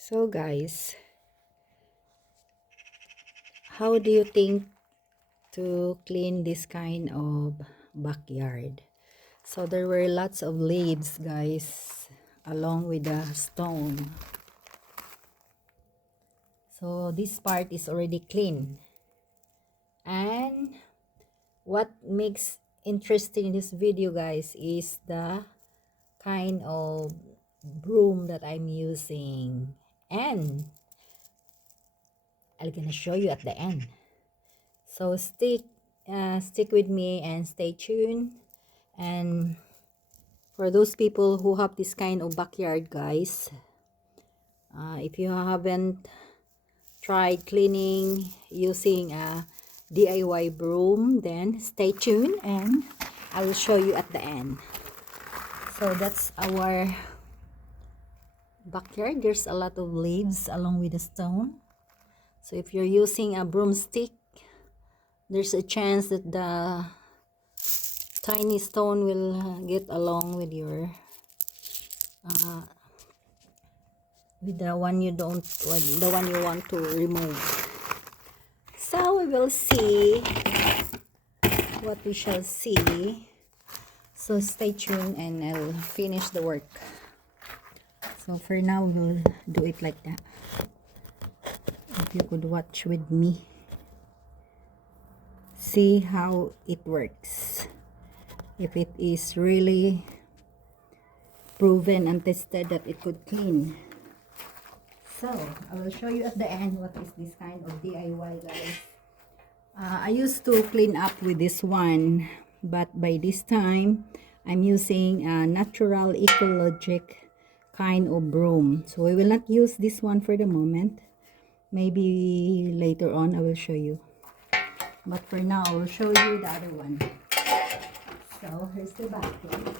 So guys, how do you think to clean this kind of backyard? So there were lots of leaves, guys, along with the stone. So this part is already clean. And what makes interesting in this video, guys, is the kind of broom that I'm using. And I'm gonna show you at the end. So stick with me and stay tuned. And for those people who have this kind of backyard, guys, if you haven't tried cleaning using a DIY broom, then stay tuned and I will show you at the end. So that's our backyard. There's a lot of leaves along with the stone. So if you're using a broomstick, there's a chance that the tiny stone will get along with your with the one you don't, the one you want to remove. So we will see what we shall see. So stay tuned and I'll finish the work. So for now we'll do it like that. If you could watch with me, see how it works. If it is really proven and tested that it could clean. So I will show you at the end what is this kind of DIY, guys. I used to clean up with this one, but by this time I'm using a natural ecologic kind of broom. So we will not use this one for the moment. Maybe later on I will show you. But for now I will show you the other one. So here's the bucket.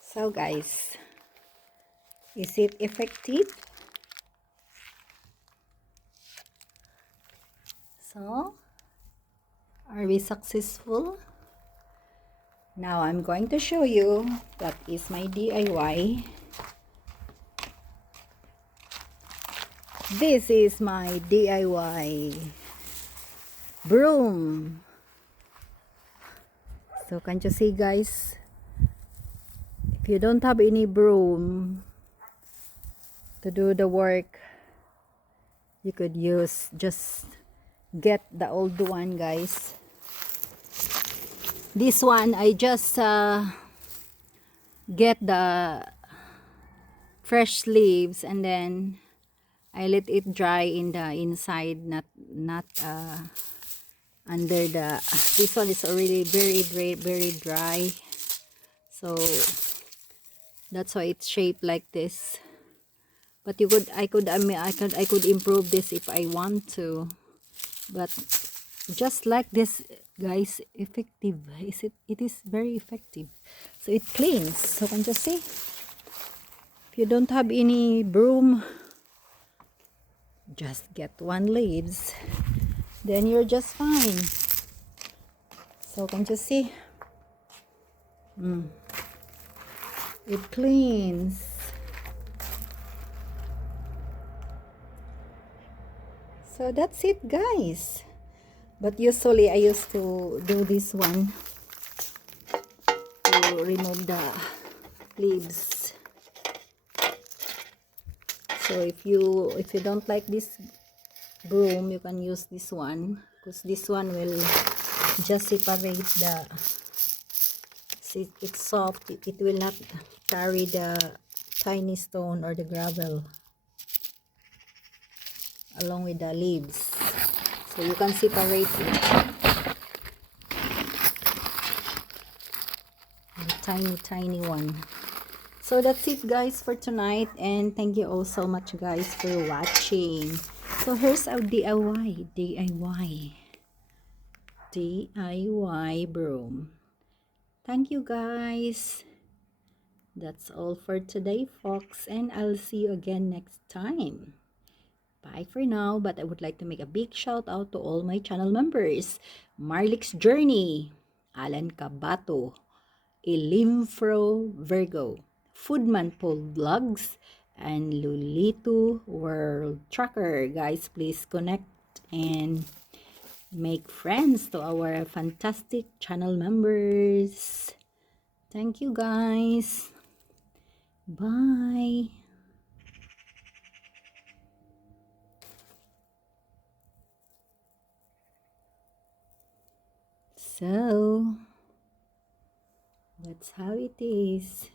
So guys, is it effective? So, are we successful? Now I'm going to show you that is my DIY. This is my DIY broom. So can you see guys? If you don't have any broom to do the work, you could use, just get the old one guys. This one I just get the fresh leaves and then I let it dry in the inside, not under the, this one is already very dry, so that's why it's shaped like this. But you could, I could improve this if I want to, but just like this guys, effective is it. It is very effective. So it cleans. So can you see? If you don't have any broom, just get one leaves, then you're just fine. So can you see? It cleans. So that's it guys. But usually I used to do this one to remove the leaves. So if you don't like this broom, you can use this one, because this one will just separate the, see, it's soft, it will not carry the tiny stone or the gravel along with the leaves. So you can separate it, the tiny one. So that's it guys for tonight, and thank you all so much guys for watching. So here's our DIY broom. Thank you guys. That's all for today folks, and I'll see you again next time. Bye for now, but I would like to make a big shout out to all my channel members. Marlix Journey, Alan Cabato, Elimfro Virgo, Foodman Paul Vlogs, and Lulito World Tracker. Guys, please connect and make friends to our fantastic channel members. Thank you guys. Bye. So that's how it is.